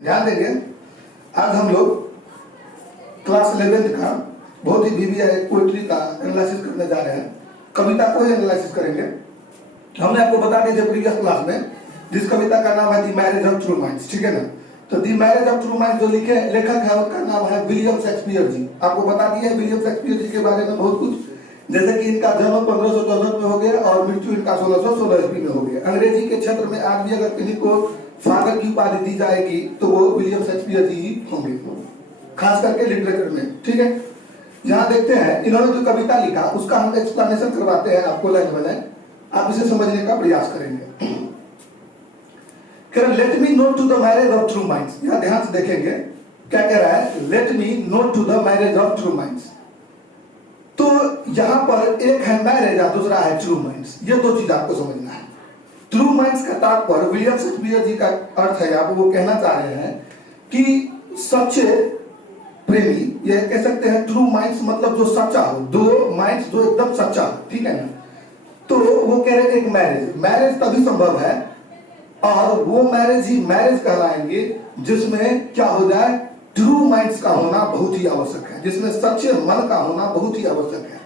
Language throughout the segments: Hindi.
ध्यान देंगे। आज हम लोग क्लास 11th का बहुत ही बीबीआई पोएट्री का एनालिसिस करने जा रहे हैं। कविता को ही एनालिसिस करेंगे। हमने आपको बता दिया था प्रीवियस क्लास में, जिस कविता का नाम है दी मैरिज ऑफ ट्रू माइंड्स, ठीक है ना। तो दी मैरिज ऑफ ट्रू माइंड्स जो लेखक है उसका नाम है विलियम शेक्सपियर जी। आपको बता दिया है विलियम शेक्सपियर जी के बारे में बहुत कुछ, जैसे कि इनका जन्म 1564 में हो गया और मृत्यु इनका 1616 ईस्वी में हो गया। अंग्रेजी के क्षेत्र में आज भी अगर किसी को फादर की उपाधि दी जाएगी तो वो विलियम शेक्सपियर जी ही होंगे, खास करके लिटरेचर में, ठीक है। यहाँ देखते हैं इन्होंने जो कविता लिखा उसका हम एक्सप्लेनेशन करवाते हैं आपको लाइन बाय लाइन, आप इसे समझने का प्रयास करेंगे। Let me not to the marriage of true minds. यहाँ ध्यान से देखेंगे क्या कह रहा है, let me not to the marriage of true minds. तो यहां पर एक है मैरिज और दूसरा है ट्रू माइंड्स। ये दो चीज आपको समझना है। ट्रू माइंड्स का तात्पर्य विलियम शेक्सपियर जी का अर्थ है, आप वो कहना चाह रहे हैं कि सच्चे प्रेमी, ये कह सकते हैं ट्रू माइंड्स मतलब जो सच्चा हो, दो माइंड्स जो एकदम सच्चा हो, ठीक है ना। तो वो कह रहे हैं एक मैरिज तभी संभव है और वो मैरिज ही मैरिज कहलाएंगे जिसमें क्या हो जाए, ट्रू माइंड्स का होना बहुत ही आवश्यक है, जिसमें सच्चे मन का होना बहुत ही आवश्यक है।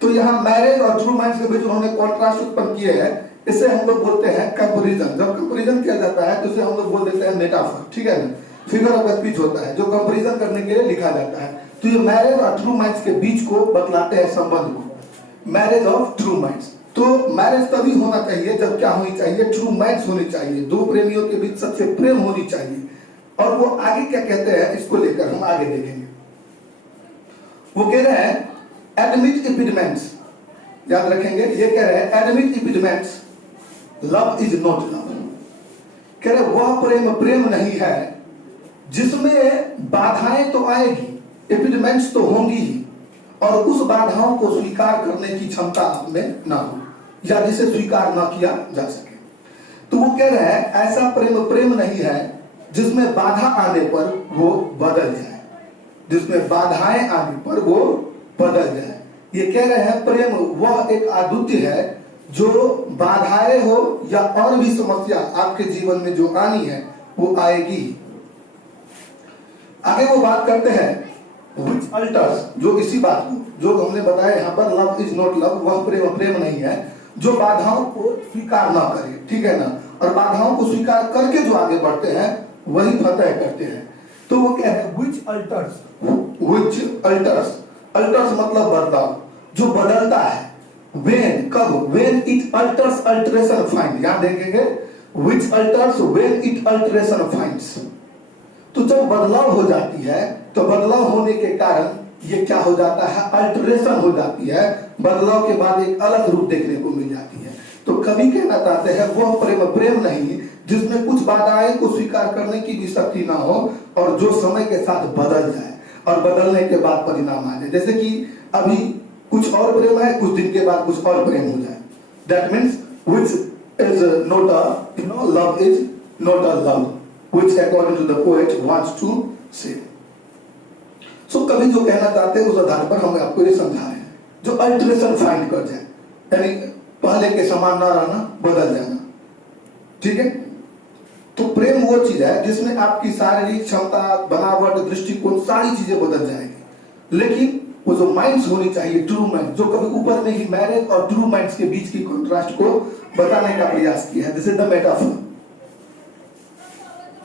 तो यहाँ मैरिज और ट्रू माइंड्स के बीच उन्होंने कॉन्ट्रास्ट उत्पन्न किए हैं। इसे हम लोग बोलते हैं कंपैरिजन। जब कंपैरिजन किया जाता है तो इसे हम लोग बोल देते हैं मेटाफर, ठीक है ना। फिगर ऑफ स्पीच होता है जो कंपैरिजन करने के लिए लिखा जाता है। तो ये मैरिज और ट्रू माइंड्स के बीच को बतलाते हैं संबंध को, मैरिज ऑफ ट्रू माइंड्स। तो मैरिज तभी होना चाहिए जब क्या होनी चाहिए, ट्रू माइंड्स होनी चाहिए, दो प्रेमियों के बीच सच्चे प्रेम होनी चाहिए। और वो आगे क्या कहते हैं इसको लेकर हम आगे देखेंगे। वो कह रहे हैं एडमिट इम्पीडमेंट्स, याद रखेंगे, ये कह रहे हैं admit impediments love is not love. कह रहे वह प्रेम प्रेम नहीं है जिसमें बाधाएं तो आएगी, इम्पीडमेंट्स तो होंगी ही, और उस बाधाओं को स्वीकार करने की क्षमता आप में ना हो या जिसे स्वीकार ना किया जा सके। तो वो कह रहे हैं ऐसा प्रेम प्रेम नहीं है जिसमें बाधा आने पर वो बदल जाए, जिसमें बाधाएं आने पर वो बदल जाए। ये कह रहे हैं प्रेम वह एक अद्वितीय है जो बाधाएं हो या और भी समस्या आपके जीवन में जो आनी है वो आएगी। आगे वो बात करते हैं which alters, जो इसी बात को जो हमने बताया यहाँ पर लव इज नॉट लव, वह प्रेम प्रेम नहीं है जो बाधाओं को स्वीकार ना करे, ठीक है ना। और बाधाओं को स्वीकार करके जो आगे बढ़ते हैं वही फतह करते हैं। तो वो क्या है which alters, which alters, alters मतलब बदलाव, जो बदलता है। when, कब, when it alters alteration find, यहाँ देखेंगे which alters when it alteration finds। तो जब बदलाव हो जाती है तो बदलाव होने के कारण ये क्या हो जाता है, अल्टरेशन हो जाती है। बदलाव के बाद एक अलग रूप देखने को मिल जाती है। तो कवि कहना चाहते हैं वह प्रेम प्रेम नहीं जिसमें कुछ बाधाएं को स्वीकार करने की भी शक्ति ना हो और जो समय के साथ बदल जाए और बदलने के बाद परिणाम आ जाए। जैसे कि अभी कुछ और प्रेम है, कुछ दिन के बाद कुछ और प्रेम हो जाए। That means which is not a, love is not a love, which according to the poet wants to say। सो कवि जो कहना चाहते हैं उस आधार पर हम आपको ये समझा रहे हैं, जो अल्टरेशन फाइंड कर जाए, यानी पहले के समान ना रहना, बदल जाना, ठीक है। तो प्रेम वो चीज है जिसमें आपकी शारीरिक क्षमता, बनावट, दृष्टिकोण सारी चीजें बदल जाएंगी, लेकिन वो जो माइंड्स होनी चाहिए, ट्रू माइंड, जो कभी ऊपर में ही मैरिज और ट्रू माइंड्स के बीच की कॉन्ट्रास्ट को बताने का प्रयास किया है। This is the metaphor.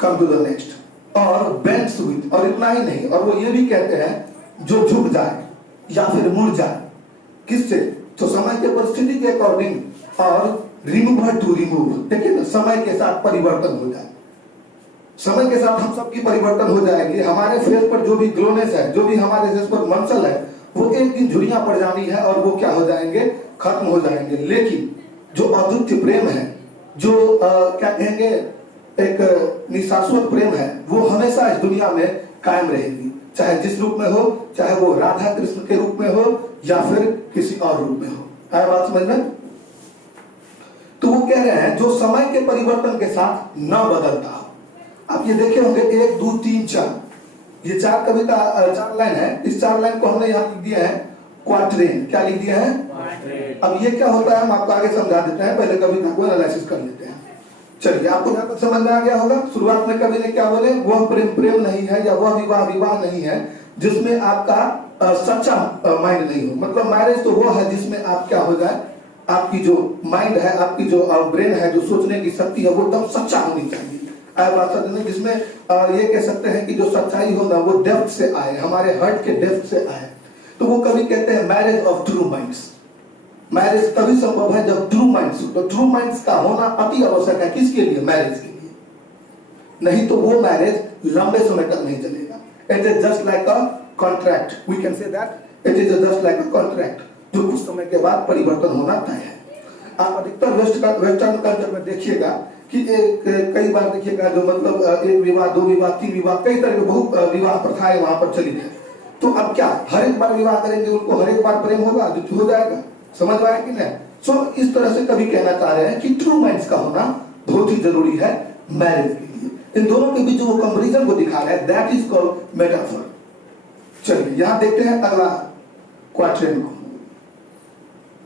Come to the next. और बेंड्स विद, और इतना ही नहीं, और वो ये भी कहते हैं जो झुक जाए या फिर मुड़ जाए, किससे, तो समय के परिस्थिति के अकॉर्डिंग, और रिमूवर टू रिमूव, देखिए ना, समय के साथ परिवर्तन हो जाए। समय के साथ हम सबकी परिवर्तन हो जाएगी। हमारे फेस पर जो भी ग्लोनेस है, जो भी हमारे फेस पर मंसल है, वो एक दिन झुर्रियां पड़ जानी है और वो क्या हो जाएंगे, खत्म हो जाएंगे। लेकिन जो अद्वितीय प्रेम है, जो क्या कहेंगे, एक निशाश्वत प्रेम है, वो हमेशा इस दुनिया में कायम रहेगी, चाहे जिस रूप में हो, चाहे वो राधा कृष्ण के रूप में हो या फिर किसी और रूप में हो। आया बात समझ में? तो वो कह रहे हैं जो समय के परिवर्तन के साथ न बदलता हो। आप ये देखे होंगे 1, 2, 3, 4, ये 4 कविता 4 लाइन है। इस 4 लाइन को हमने यहाँ लिख दिया है क्वाट्रेन। क्या लिख दिया है? अब ये क्या होता है हम आपको आगे समझा देते हैं, पहले कविता को एनालिसिस कर लेते हैं। चलिए, आपको यहाँ तक समझ में आ गया होगा। शुरुआत में कवि ने क्या बोले, वह प्रेम प्रेम नहीं है या वह विवाह विवाह नहीं है जिसमें आपका सच्चा माइंड नहीं हो। मतलब मैरिज तो वो है जिसमें आप क्या हो जाए, आपकी जो माइंड है, आपकी जो ब्रेन है, जो सोचने की शक्ति है, वो एकदम सच्चा होनी चाहिए। बात समझ, जिसमें ये कह सकते हैं कि जो सच्चाई हो ना वो डेप्थ से आए, हमारे हार्ट के डेप्थ से आए। तो वो कभी कहते हैं marriage of true minds. Marriage तभी संभव है जब ट्रू माइंड्स। तो ट्रू माइंड्स का होना अति आवश्यक है। किसके लिए? मैरिज के लिए। नहीं तो वो मैरिज लंबे समय तक नहीं चलेगा। It is just like a contract, we can say that it is just like a contract, जो कुछ समय के बाद परिवर्तन होना तय है। आप अधिकतर वेस्टर्न कल्चर में देखिएगा कि कई बार देखिएगा जो मतलब एक विवाह, दो विवाह, तीन विवाह, कई तरह के बहुत विवाह प्रथाएं वहां पर चली है। तो अब क्या हर एक बार विवाह करेंगे उनको हर एक बार प्रेम होगा? हो जाएगा। समझ में आया कि नहीं? सो इस तरह से कभी कहना चाह रहे हैं कि ट्रू माइंड्स का होना बहुत ही जरूरी है मैरिज के लिए। इन दोनों के बीच जो वो कंपैरिजन को दिखा रहे हैं, दैट इज कॉल्ड मेटाफर। चलिए यहां देखते हैं अगला क्वाड्रेंट को।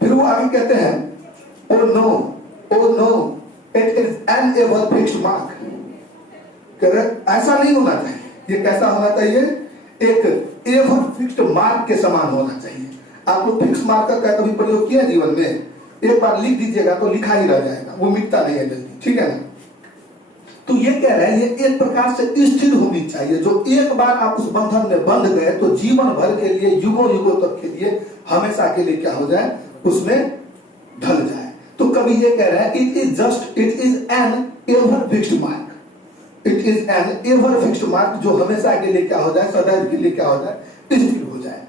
फिर वो आगे कहते हैं, O no it is an ever fixed mark. ऐसा नहीं होना चाहिए। ये कैसा होना चाहिए? एक एवर फिक्स्ड मार्क के समान होना चाहिए। आप लोग फिक्स मार्क का कभी प्रयोग किया जीवन में? एक बार लिख दीजिएगा तो लिखा ही रह जाएगा, वो मिटता नहीं है जल्दी, ठीक है ना? तो ये कह रहे हैं ये एक प्रकार से स्थिर होनी चाहिए। जो एक बार आप उस बंधन में बंध गए तो जीवन भर के लिए, युगों युगों तक के लिए, हमेशा के लिए क्या हो जाए, उसमें ढल जाए। तो कभी ये कह रहे हैं it is an ever fixed mark. It is an ever fixed mark, जो हमेशा के लिए क्या हो जाए, सदैव के लिए क्या हो जाए, स्थिर हो जाए,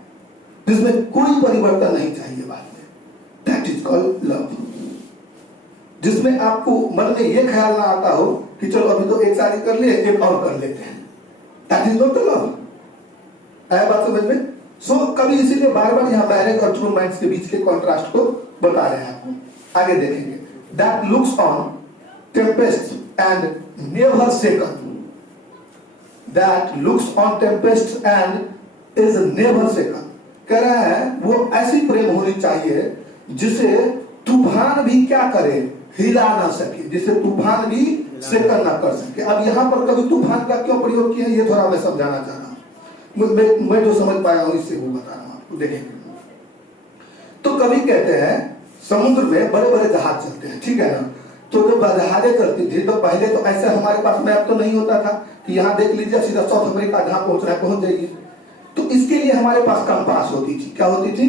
जिसमें कोई परिवर्तन नहीं चाहिए बाद में। That is called love. जिसमें आपको मन में ये ख्याल ना आता हो कि चलो अभी तो एक शादी कर लिए, एक और कर लेते हैं। That is not love. आया बात समझ में? सो कभी इसीलिए बार बार यहाँ मैरिज और ट्रू माइंड्स के बीच के कॉन्ट्रास्ट को बता रहे हैं आपको। आगे देखेंगे, that looks on tempest and never shaken. That looks on tempest and is never shaken. कह रहा है वो ऐसी प्रेम होनी चाहिए जिसे तूफान भी क्या करे, हिला ना सके, जिसे तूफान भी शेकन ना कर सके। अब यहाँ पर कभी तूफान का क्यों प्रयोग किया, ये थोड़ा मैं समझाना चाह रहा हूँ। मैं जो समझ पाया हूँ इससे वो बता रहा हूँ आपको। देखेंगे, तो कभी कहते हैं समुद्र में बड़े बड़े जहाज चलते हैं, ठीक है ना? तो जब जहाजें चलती थी तो पहले तो ऐसे हमारे पास मैप तो नहीं होता था कि यहाँ देख लीजिए सीधा साउथ अमेरिका जहाँ पहुंच रहा है पहुंच जाइए। तो इसके लिए हमारे पास कंपास होती थी। क्या होती थी?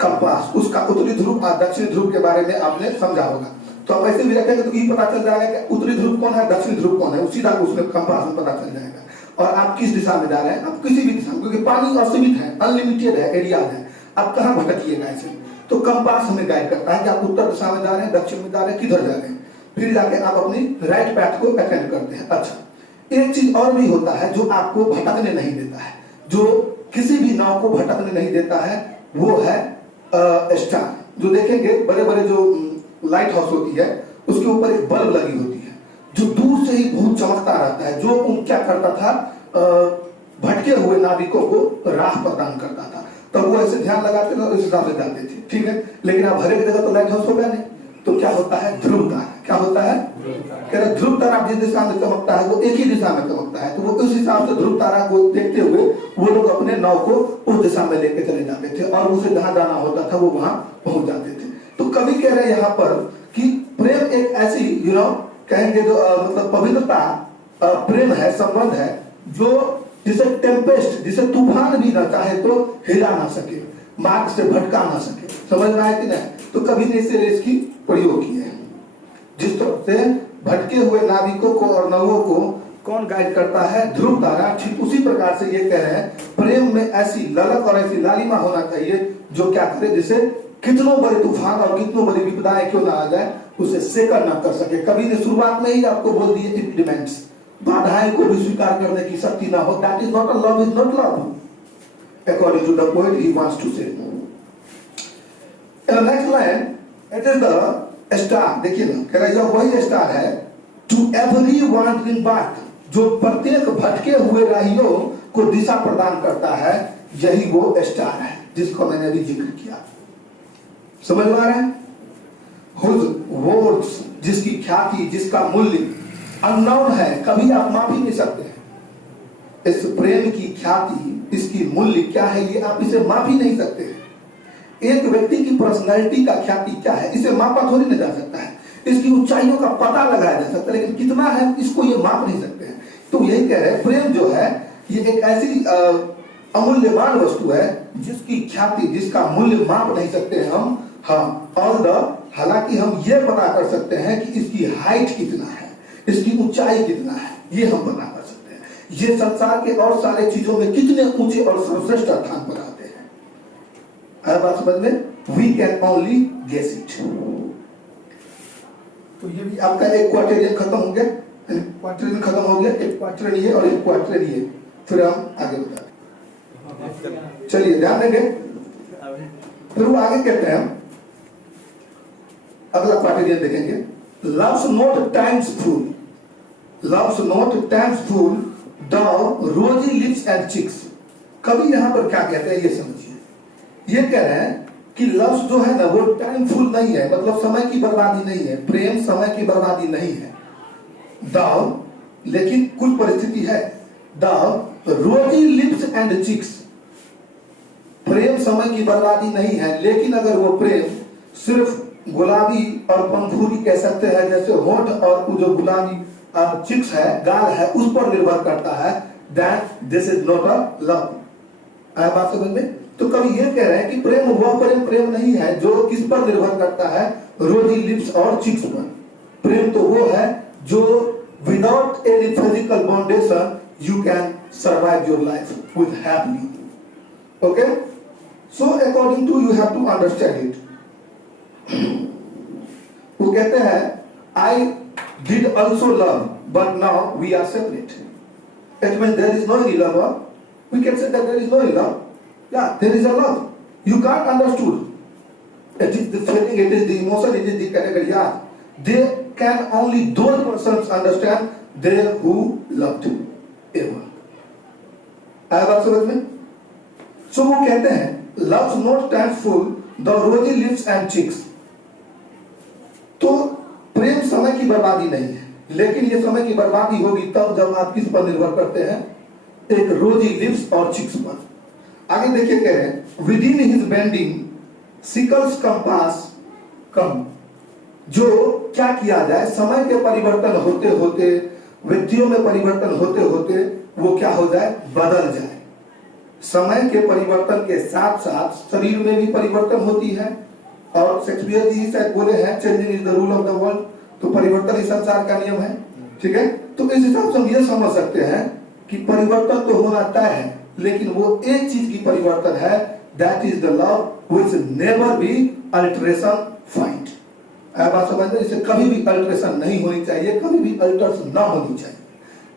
कंपास। उसका उत्तरी ध्रुव और दक्षिणी ध्रुव के बारे में आपने समझा होगा। तो आप ऐसे भी रखेंगे तो ये पता चल जाएगा कि उत्तरी ध्रुव कौन है, दक्षिणी ध्रुव कौन है, सीधा उसमें कंपास में पता चल जाएगा। और आप किस दिशा में जा रहे हैं, आप किसी भी दिशा में, क्योंकि पानी असीमित है, अनलिमिटेड है, एरिया है, आप कहाँ भटकिएगा ऐसे। तो कंपास हमें गाइड करता है कि आप उत्तर दिशा में जा रहे हैं, दक्षिण में जा रहे हैं, किधर जा रहे हैं। फिर जाके आप अपनी राइट पैथ को अटेंड करते हैं। अच्छा, एक चीज और भी होता है जो आपको भटकने नहीं देता है, जो किसी भी नाव को भटकने नहीं देता है, वो है स्टार। जो देखेंगे बड़े बड़े जो लाइट हाउस होती है उसके ऊपर एक बल्ब लगी होती है जो दूर से ही बहुत चमकता रहता है, जो क्या करता था, भटके हुए नाविकों को राह प्रदान करता था। तब वो ऐसे ध्यान लगाते थे और इस हिसाब से जाते थे, ठीक है। लेकिन अब हर एक जगह तो लाइट हाउस होगा नहीं, तो क्या होता है, ध्रुव तारा। क्या होता है? कह रहे ध्रुव तारा जिस दिशा में चमकता है वो एक ही दिशा में चमकता है। तो वो उस हिसाब से ध्रुव तारा को देखते हुए वो लोग अपने नाव को उस दिशा में लेके चले जाते थे और उसे जहां जाना होता था वो वहां पहुंच जाते थे। तो कवि कह रहे हैं यहाँ पर कि प्रेम एक ऐसी कहेंगे जो मतलब पवित्रता प्रेम है, संबंध है, जो जिसे टेम्पेस्ट, जिसे तूफान भी ना चाहे तो हिला ना सके, मार्ग से भटका ना सके। समझ में आया कि नहीं? तो कभी ने इसे इसकी प्रयोग किया है। जिस तरह से भटके हुए नाविकों को और नवों को कौन गाइड करता है? ध्रुव तारा। ठीक उसी प्रकार से ये कह रहे हैं प्रेम में ऐसी ललक और ऐसी लालिमा होना चाहिए जो क्या करे, जिसे कितनों बड़े तूफान और कितनों बड़ी विपदाएं क्यों ना आ जाए उसे शेकर ना कर सके। कभी ने शुरुआत में ही आपको बोल दिए इम्पीडिमेंट्स, बाधाएं को भी स्वीकार करने की शक्ति ना हो। That is not a love, is not love according to the poet he wants to say. In the next line it is the star. देखिए ना, कह रहा है यह वही स्टार है टू एवरी वांडरिंग बार्क, जो प्रत्येक भटके हुए राहियों को दिशा प्रदान करता है। यही वो स्टार है जिसको मैंने अभी जिक्र किया। समझ में आ रहा है? Whose words, जिसकी ख्याति, जिसका मूल्य अननोन है, कभी आप माप ही नहीं सकते हैं। इस प्रेम की ख्याति, इसकी मूल्य क्या है, ये आप इसे माप ही नहीं सकते हैं। एक व्यक्ति की पर्सनैलिटी का ख्याति क्या है, इसे मापा थोड़ी नहीं जा सकता है। इसकी ऊंचाइयों का पता लगाया जा सकता है, लेकिन कितना है इसको ये माप नहीं सकते हैं। तो यही कह रहे हैं, प्रेम जो है ये एक ऐसी अमूल्यवान वस्तु है जिसकी ख्याति, जिसका मूल्य माप नहीं सकते हम। हाँ, हालांकि हम ये पता कर सकते हैं कि इसकी हाइट कितना है, इसकी ऊंचाई कितना है, ये हम पता कर सकते हैं। ये संसार के और सारे चीजों में कितने ऊंचे और सर्वश्रेष्ठ स्थान पर आते हैं। आया बात समझ में? We can only guess it. तो ये भी आपका एक क्वार्टेरियन खत्म हो गया, क्वार्टेरियन खत्म हो गया, एक क्वार्टेरियन ये और एक क्वार्टेरियन ये। फिर हम आगे बताते हैं, चलिए ध्यान देंगे। फिर वो आगे कहते हैं, अगला क्वार्टेरियन देखेंगे, loves not times full, loves not times full, the rosy lips and cheeks। कभी यहां पर क्या कहते हैं ये समझिए। ये कह रहे हैं कि लव्स जो है ना वो टाइम फुल नहीं है, मतलब समय की बर्बादी नहीं है। प्रेम समय की बर्बादी नहीं है। लेकिन कुछ परिस्थिति है, रोजी लिप्स एंड चिक्स, प्रेम समय की बर्बादी नहीं है, लेकिन अगर वो प्रेम सिर्फ गुलाबी और पंखुड़ी कह सकते हैं, जैसे होंठ और जो गुलाबी चिक्स है, गाल है, उस पर निर्भर करता है, that this is not a love. आया बात समझ में? तो कभी ये कह रहे हैं कि प्रेम वह प्रेम नहीं है जो किस पर निर्भर करता है, रोजी लिप्स और चिक्स पर। प्रेम तो वो है जो without any physical boundation you can survive your life with happy. Okay, so according to you have to understand it. वो कहते हैं, I did also love but now we are separate. It means there is no any love. We can say that there is no any love. Yeah, there is a love. You can't understood. It is the feeling, it is the emotion, it is the category. Yeah, they can only those persons understand they who loved ever. आया बात समझ में? So वो कहते हैं, love's not time full, the rosy lips and cheeks. तो प्रेम समय की बर्बादी नहीं है, लेकिन ये समय की बर्बादी होगी तब जब आप किस पर निर्भर करते हैं, एक रोजी लिप्स और चिक्स पर। आगे देखिए कह रहे हैं, within his bending sickles compass come. जो क्या किया जाए, समय के परिवर्तन होते होते, व्यक्तियों में परिवर्तन होते होते वो क्या हो जाए, बदल जाए। समय के परिवर्तन के साथ साथ शरीर में भी परिवर्तन होती है, और शेक्सपियर जी शायद बोले हैं, changing is the rule of the world. तो परिवर्तन ही संसार का नियम है, ठीक है। तो इस हिसाब से हम ये समझ सकते हैं कि परिवर्तन तो होना तय है, लेकिन वो एक चीज की परिवर्तन है, that is the love which never be alteration find. बात समझ में? इसे कभी भी अल्टरेशन नहीं होनी चाहिए, कभी भी अल्टर्स ना होनी चाहिए,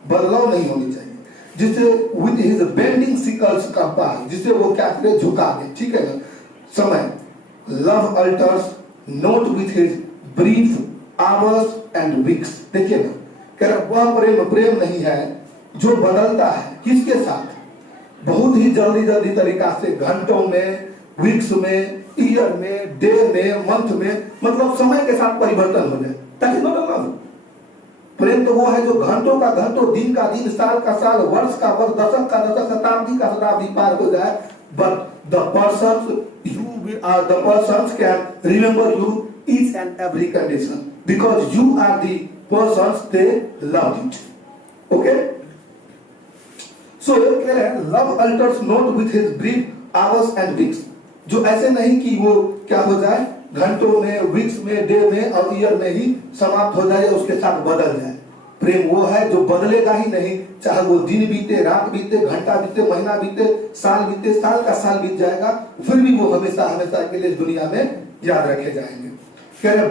बदलाव नहीं होनी चाहिए। जिसे with his bending sickles compass, जिसे वो क्या करे, झुका दे, ठीक है ना। समय love altars note with his brief hours and weeks. देखिए ना, कह रहा वह प्रेम नहीं है जो बदलता है, किसके साथ, बहुत ही जल्दी जल्दी तरीका से, घंटों में, वीक्स में, ईयर में, डे में, मंथ में, मतलब समय के साथ परिवर्तन हो जाए, ताकि नॉट लव। प्रेम तो वो है जो घंटों का घंटों, दिन का दिन, साल का साल, वर्ष का वर्ष, दशक का दशक, शताब्दी का शताब्दी पार हो जाए, but the persons can remember you each and every condition because you are the persons they loved it. Okay? So कह रहे हैं, love alters not with his brief hours and weeks। जो ऐसे नहीं कि वो क्या हो जाए, घंटों में, वीक्स में, डे में और ईयर में ही समाप्त हो जाए, उसके साथ बदल जाए। प्रेम वो है जो बदलेगा ही नहीं, चाहे वो दिन बीते, रात बीते, घंटा बीते, महीना बीते, साल बीते, साल का साल बीत जाएगा, फिर भी वो हमेशा हमेशा के लिए इस दुनिया में याद रखे जाएंगे। कह रहे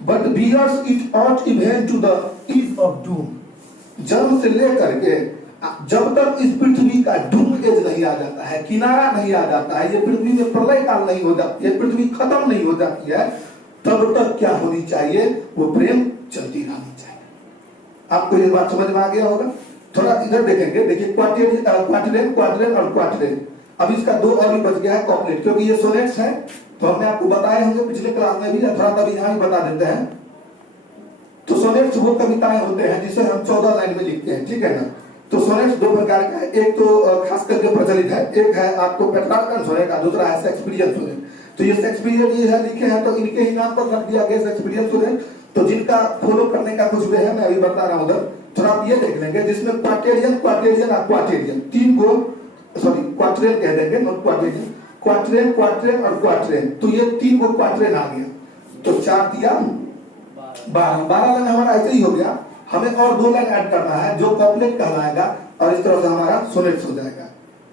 but bears it out even to the edge of doom. जन्म से लेकर के जब तक इस पृथ्वी का डूम एज नहीं आ जाता है, किनारा नहीं आ जाता है, ये पृथ्वी में प्रलय काल नहीं हो जाती है, पृथ्वी खत्म नहीं हो जाती है, तब तक क्या होनी चाहिए, वो प्रेम चलती रहनी चाहिए। आपको ये बात समझ में आ गया होगा। थोड़ा इधर देखेंगे, देखिए क्वार्टिलेन और क्वार्टिलेन। अब इसका दो और भी बच गया है, कॉपलेट, क्योंकि ये सोनेट्स है, तो हमने आपको बताए होंगे पिछले क्लास में भी, थोड़ा तभी यहाँ भी बता देते हैं। तो सोनेट्स वो कविताएं होते हैं जिसे हम 14 लाइन में लिखते हैं, ठीक है ना। तो सोनेट्स दो प्रकार का है, एक तो खास करके प्रचलित है, एक है आपको पेट्रार्कन सोनेट, दूसरा है शेक्सपियरियन सोनेट। तो ये शेक्सपियर जी है लिखे हैं तो इनके ही नाम पर रख दिया गया शेक्सपियरियन सोनेट। तो जिनका फॉलो करने का कुछ वे है मैं अभी बता रहा हूँ उधर, थोड़ा आप ये देख लेंगे जिसमें क्वार्टेरियन, क्वार्टेरियन और क्वार्टेरियन तीन गो, सॉरी क्वार्टेरियन कह देंगे, नॉट क्वार्टेरियन, क्वार्टेरियन, क्वार्टेरियन और क्वार्टेरियन। तो ये तीन गो क्वार्टेरियन आ गया, तो 4 दिया 12 लाइन हमारा ऐसे ही हो गया। हमें और 2 लाइन ऐड करना है जो कॉप्लेट कहलाएगा और इस तरह से हमारा सोनेट्स हो जाएगा।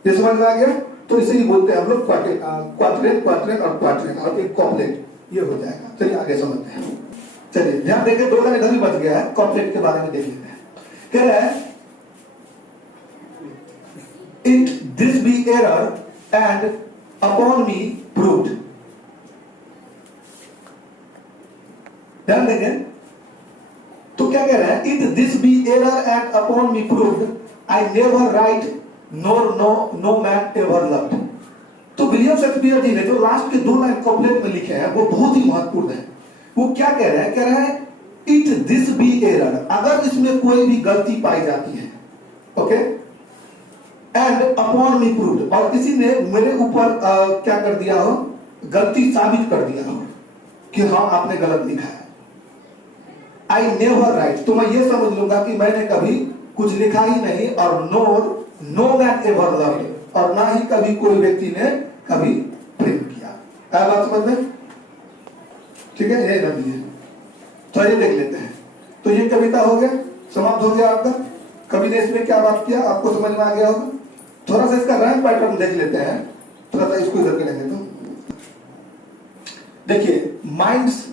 ये समझ में आ गया? तो इसे ही बोलते हैं हम लोग क्वार्टेरियन, क्वार्टेरियन और क्वार्टेरियन और एक कॉप्लेट, ये हो जाएगा। चलिए आगे समझते हैं। चलिए ध्यान देंगे, 2 लाइन इधर भी बच गया है, कॉप्लेट के बारे में देख लेते हैं। कह रहा है it this be error and upon me proved. ध्यान देंगे, तो क्या कह रहा है, it this be error and upon me proved I never write nor no man ever loved. तो विलियम शेक्सपियर जी ने जो लास्ट के 2 लाइन कॉप्लेट में लिखे हैं वो बहुत ही महत्वपूर्ण है। वो क्या कह रहा है, कह रहा है इट दिस बी एरर, अगर इसमें कोई भी गलती पाई जाती है, okay, and upon me proved, और किसी ने मेरे ऊपर क्या कर दिया हो, गलती साबित कर दिया हो कि हाँ आपने गलत लिखा है, आई नेवर राइट, तो मैं ये समझ लूंगा कि मैंने कभी कुछ लिखा ही नहीं, और नो मैन एवर लव्ड, और ना ही कभी कोई व्यक्ति ने कभी प्रेम किया। क्या बात समझ में? ठीक है, यही रख दीजिए। तो ये देख लेते हैं। तो ये कविता हो गया, समाप्त हो गया आपका। कवि ने इसमें क्या बात किया आपको समझ में आ गया होगा। थोड़ा सा इसका रैंक पैटर्न देख लेते हैं, थोड़ा सा इसको इधर करेंगे। तो देखिए माइंड्स,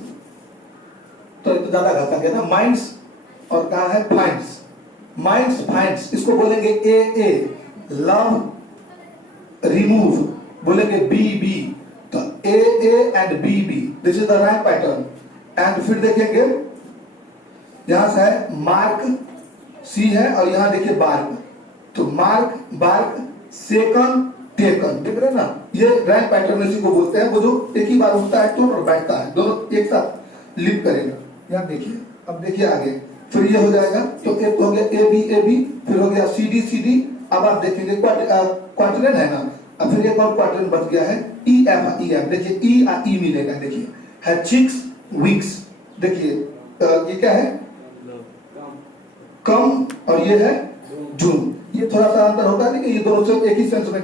तो ज्यादा घाटा गया ना, माइंड्स और कहा है फाइंड्स, माइंड्स फाइंड्स, इसको बोलेंगे ए, लव रिमूव बोलेंगे बी, तो A and B, this is the rank pattern. And फिर देखेंगे यहां से है मार्क सी है, और यहां देखिए बार्क, तो मार्क बार्क सेकंड टेकन, देख रहे हैं ना, ये रैंक पैटर्न इसी को बोलते हैं, वो जो एक ही बार उठता है तो और बैठता है, दोनों एक साथ लिप करेगा। यहाँ देखिए, अब देखिए आगे, फिर ये हो जाएगा, तो एक हो गया ए बी, फिर हो गया सी डी, अब आप देखेंगे क्वार्टेरियन है ना, अब फिर एक और क्वार्टेरियन बच गया है ई एफ, देखिए ई मिलेगा, देखिए है चिक्स वीक्स, देखिए ये क्या है कम, और ये है जूम, ये थोड़ा सा अंतर होता है लेकिन ये दोनों से एक ही सेंस में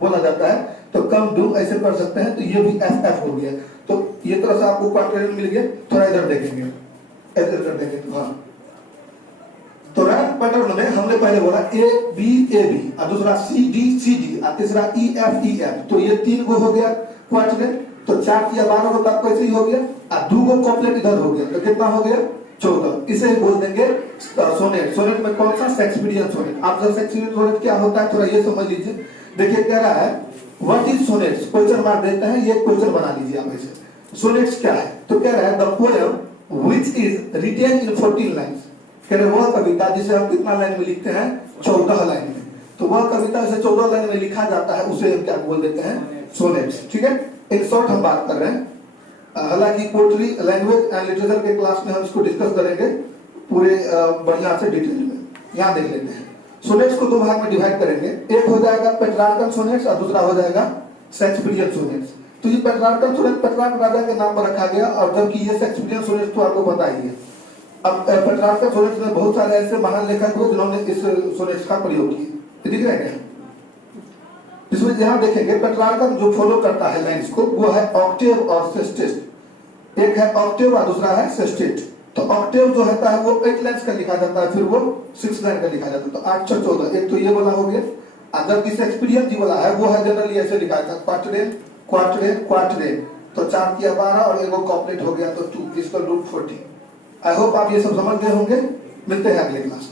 बोला जाता है, तो कम डूम ऐसे पढ़ सकते हैं, तो ये भी एफ हो गया। तो ये थोड़ा सा आपको क्वार्टेरियन मिल गया, थोड़ा इधर देखेंगे, इधर कर देंगे, तो हाँ, तो रैंक पैटर्न में हमने पहले बोला ए बी, और दूसरा सी डी, और तीसरा ई एफ, तो ये 3 गो हो गया क्वार्टेरियन, तो 4 या 12 गो तक ऐसे ही हो गया, और 2 गो कॉम्प्लेट इधर हो गया, तो कितना हो गया 14। इसे बोल देंगे सोनेट। सोनेट में कौन सा, शेक्सपियरियन सोनेट। आप जब शेक्सपियरियन सोनेट क्या होता है थोड़ा ये समझ लीजिए। देखिए कह रहा है what is sonnets, question mark देते हैं, ये क्वेश्चन बना लीजिए आप ऐसे, सोनेट्स क्या है, तो कह रहा है the poem which is written in 14 lines, कह रहे वह कविता जिसे हम कितना लाइन में लिखते हैं 14 लाइन में, तो वह कविता जिसे 14 लाइन में लिखा जाता है उसे हम क्या बोल देते हैं, सोनेट्स। ठीक है, इन शॉर्ट हम बात कर रहे हैं, हालांकि पोएट्री लैंग्वेज एंड लिटरेचर के क्लास में हम इसको डिस्कस करेंगे पूरे बढ़िया से डिटेल में। यहाँ देख लेते हैं, सोनेट्स को 2 भाग में डिवाइड करेंगे, एक हो जाएगा पेट्रार्कन सोनेट्स और दूसरा हो जाएगा शेक्सपियरियन सोनेट्स। तो ये पेट्रार्कन सोनेट पेट्रार्क राजा के नाम पर रखा गया, और जबकि ये शेक्सपियरियन सोनेट्स तो आपको पता ही है। अब पेट्रार्कन सोनेट्स में बहुत सारे ऐसे महान लेखक हुए जिन्होंने इस सोनेट्स का प्रयोग किया, दिख रहे हैं। इसमें यहाँ देखेंगे पेट्रार्कन जो फॉलो करता है लाइन्स को, वो है ऑक्टेव और सेस्टेट। एक है ऑक्टेव और दूसरा है सेस्टेट। तो ऑक्टेव जो होता है वो 8 लाइन्स का लिखा जाता है, फिर वो 6 लाइन का लिखा जाता है, तो 8 6 14, एक तो ये वाला हो गया। और जबकि शेक्सपियरियन जी वाला है वो है जनरली ऐसे लिखा जाता है, क्वार्टेरियन क्वार्टेरियन क्वार्टेरियन, तो 4 किया 12 और एक कॉम्प्लीट हो गया तो 2 इसका रूट 40। आई होप आप ये सब समझ गए होंगे। मिलते हैं अगले क्लास में।